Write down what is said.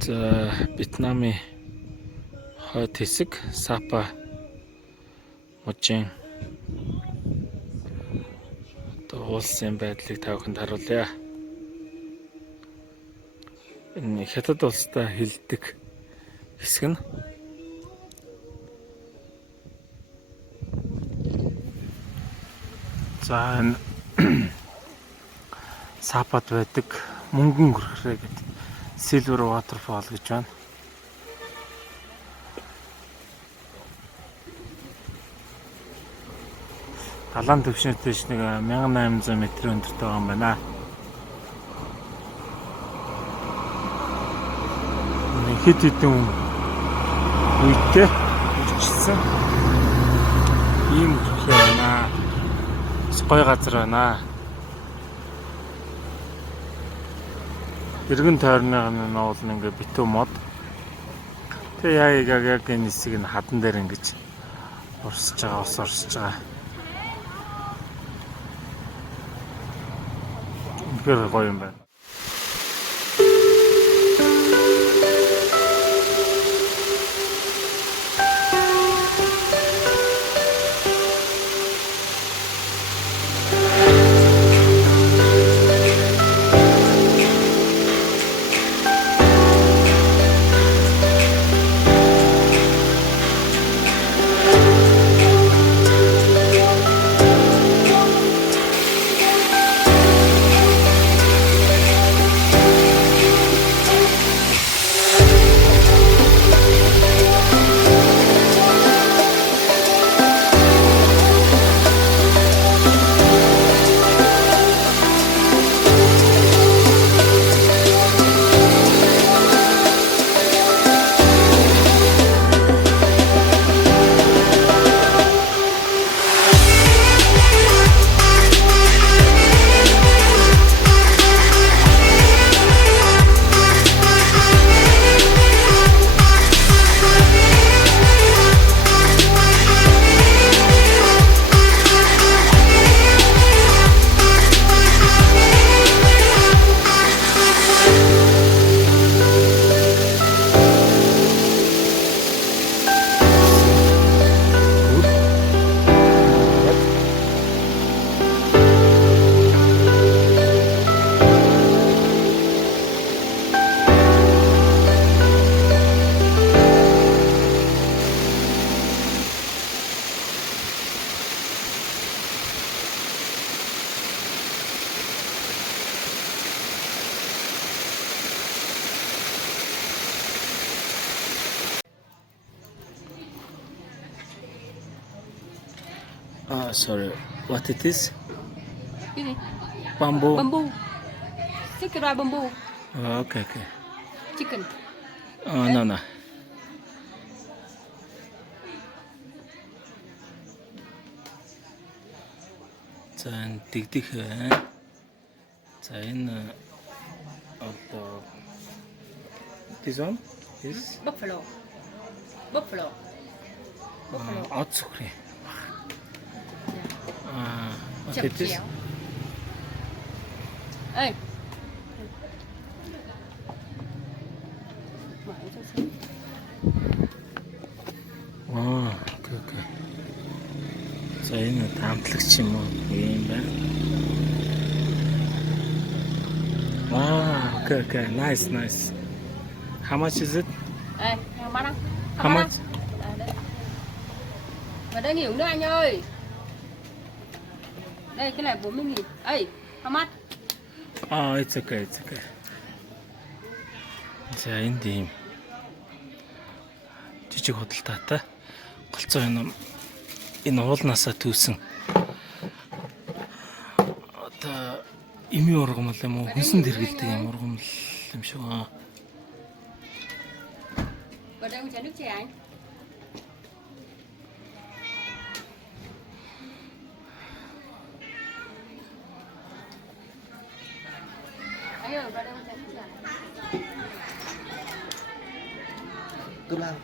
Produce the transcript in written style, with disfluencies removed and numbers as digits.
За Вьетнамын хойд хэсэг Сапа мужийн уулсын байдлыг та бүхэнд харуулъя. Энэ Хятад улстай хэлдэг хэсэг нь. За энэ Сапад байдаг мөнгөн хүрхрээ гэдэг Silver Waterfall гэж байна. Далайн түвшнээс нэг 1800 метрийн өндөртэй байгаа юм байна. Хэд хэдэн үедээ ирчихсэн ийм хүрхрээ байна. Гой газар байна. Иргэн тойрныгын нуул нь ингээ битүү мод. Тэгээ яг энэ хэсэг нь хадан дээр ингэж урсж байгаа, ус урсж байгаа. Үнэхээр гоё юм байна. Sorry, what it is? Bamboo. Bamboo. Sikra bamboo. Okay. Chicken. No. За энэ дэгдэх байна. За энэ одоо this one is Buffalo. От сүхрээ. What it is? Ê. Okay. За энэ таамтлагч юм уу? Ийм байна. Okay. Nice. How much is it? Ê, không bán đâu. How much? Đây. Vào đây nghỉ uống nước anh ơi. Đây cái này 40.000. Ê, how much? It's okay. За энд ийм жижиг худалдаатай голцоо энэ уулнаасаа түүсэн одоо эми ургамал юм уу хүнсэнд хэрэгэлдэг юм ургамал юм шиг аа. Vào đây uống chén nước chè anh. Anh ơi, vào đây uống chén nước chè. Tôi làm